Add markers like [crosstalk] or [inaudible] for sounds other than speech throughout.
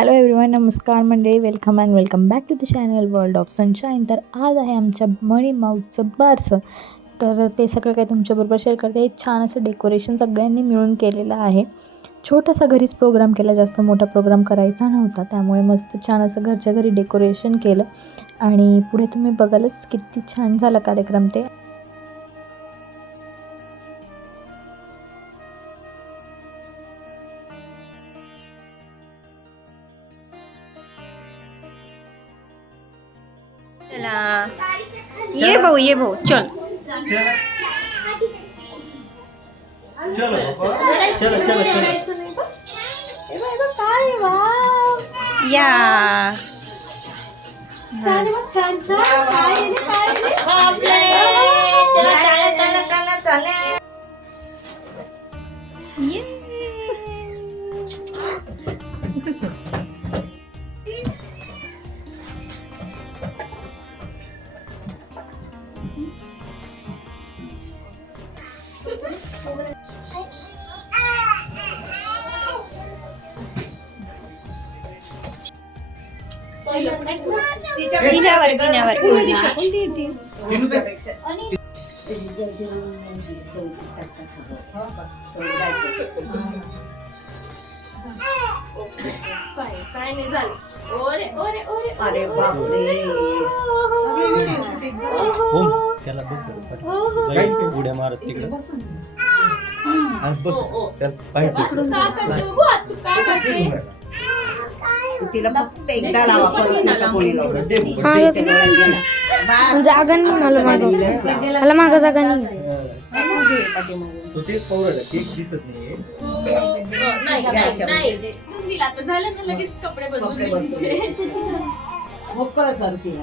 Hello everyone नमस्कार मंडळी welcome and welcome back to the channel World of Sunshine तर आज आहे आमच्या मणी माऊचं बारसं. तर ते सगळं काही तुमच्याबरोबर शेअर करते. छान असं डेकोरेशन सगळ्यांनी मिळून केलेलं आहे. छोटासा घरीच प्रोग्राम केला जास्त मोठा प्रोग्राम करायचा नव्हता. त्यामुळे मस्त छान असं घरच्या घरी डेकोरेशन केलं. आणि पुढे तुम्ही बघालच किती छान झाला कार्यक्रम ते. चला. ये भाऊ ये भाऊ चल. चलो. জিনাবার জিনাবার ওরে ওরে ওরে আরে বাপ রে त्याला बघ बरं. जाईल. की उड्या मारत तिकडे. आणि बस. त्याला तिला फक्त एकदा लावा परत नका कोणी लावू. हा, ते येस. त्याला गेला. जागा नाही मला मागं. मला मागं जागा नाही. तो तेच पाहू केक दिसत नाहीये. कपडे बदलून. मोकळं कर तिला.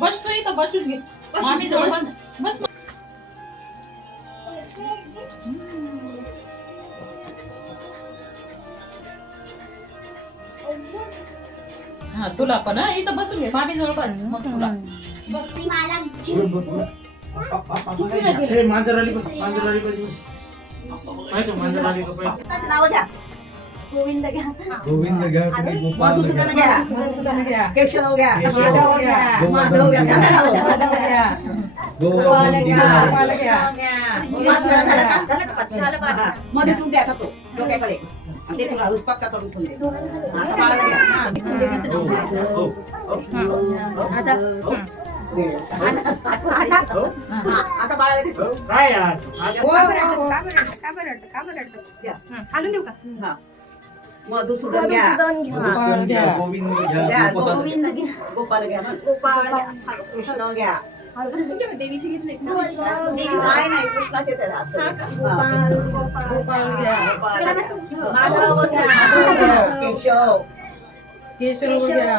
बस तू इथं बसून घे. मामी जवळ बस. बस हा तुला पण हा इथं बसून घे. मामी जवळ बस. मग तुला. मला नाव घ्या. गोविंद घ्या तुम्ही गोपाल मधुसूदन घ्या. मधुसूदन घ्या. केशव घ्या. केशव. माधव घ्या. माधव घ्या. माधव घ्या. गोपाल घ्या. गोपाल घ्या. पाच वेळा झाला का? झालं का? पाच वेळा? मध्ये तू द्या आता तो. डोक्याकडे. आणि ते तुला हळूच पक्का करून ठेवून दे आता बाळाला घ्या. हा. हो, हो, हो. आता हा, आता बाळाला घे. हो, हो, हो. हा. मधुसूदन घ्या गोपाल घ्या गोविंद घ्या घ्या, गोपाल गोविंद घ्या. गोपाल घ्या म्हण. कृष्ण घ्या नाही नाही कृष्णाचे त्याला असं. हा. गोपाल घ्या गोपाल घ्या. माधव घ्या माधव घ्या. केशव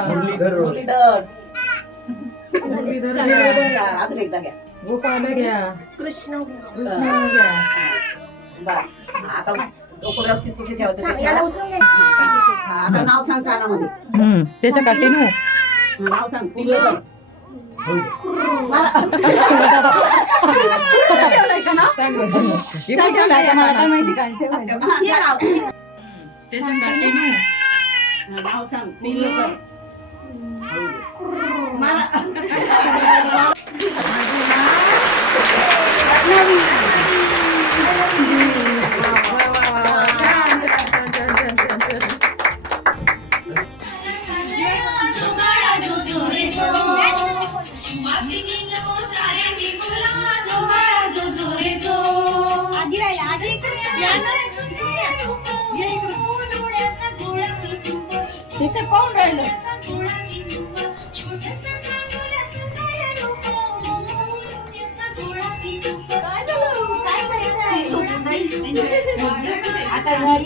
मुरलीधर मुरलीधर मुरलीधर घ्या. अजून एकदा घ्या कृष्ण बरं. आता डोकं व्यवस्थित कुठे ठेवायचं ते ठेवा. हा, आता नाव सांग कानामध्ये त्याच्या काटेनो नाव सांग मुरलीधर. हे नाव. नाव सांग मुरलीधर. तिथे कोण राहिलं? आता घरी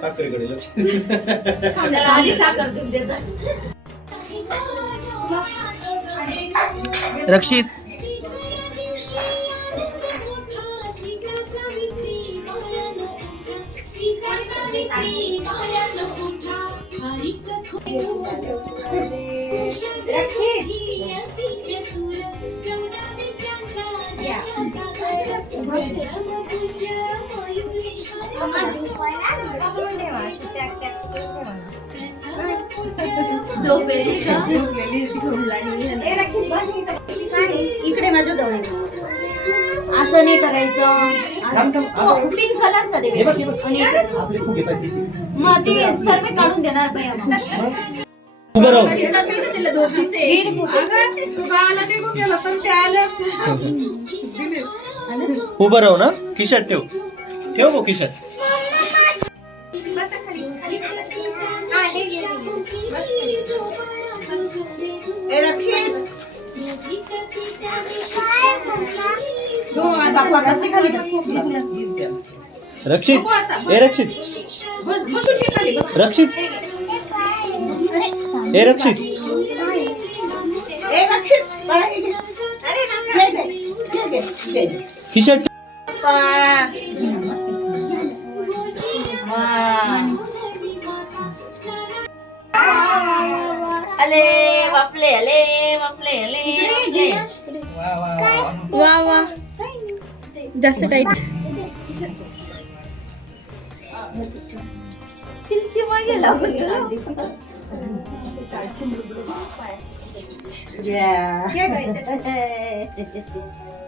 साखरेकडे लक्ष. आधी साखर दूध देतात रक्षित. का इकडे माझ्या जवळ. असं नाही करायचं पिंक कलरचा दे. मग ते सर्व काढून देणार बाई उभं राहू तू गावाला निघून गेला तर ते आलं उभं राहू ना खिशात ठेव. ठेव गो खिशात. ए रक्षित रक्षित. ए रक्षित. रक्षित. ए रक्षित. T shirt. Pa. Ale, va play, ale, va play, ale. Wow, wow, wow. Just a bit. Silky, why yeah. Yeah. [laughs]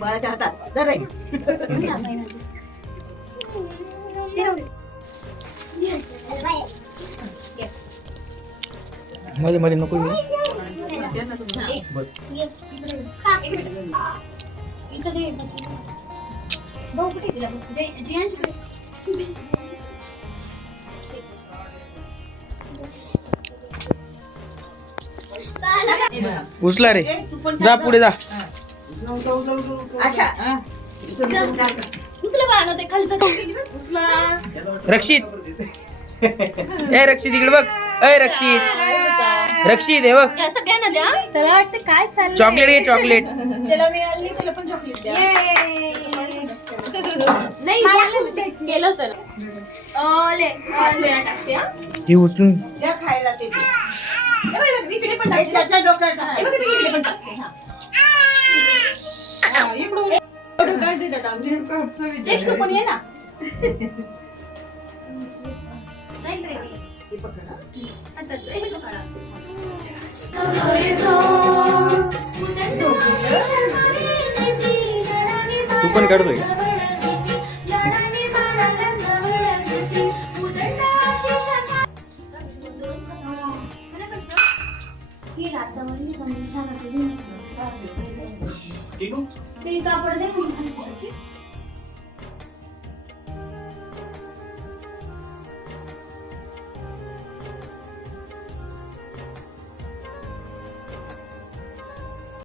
बाळाच्या हातात धर रे. मध्ये मध्ये नको. बस उचला रे जा पुढे जा अशा उचलं बाळा ते खालचं उचला. रक्षित ए रक्षित इकडे बघ ए रक्षित रक्षित हे बघ या सगळ्यांना द्या त्याला वाटतं काय चाललं चॉकलेट घे चॉकलेट त्याला मिळाली त्याला पण चॉकलेट द्या ये. नाही झालं तर ओले ओले टाकते हा. ही उचलून द्या खायला ते. ए इकडे पण टाकते त्याच्या डोक्यात इकडे पण टाकते हा. एवढं काय पण ये ना तू पण काढतोय. केलं आता वहिनी का मी सांगत ते कापड दे म्हणून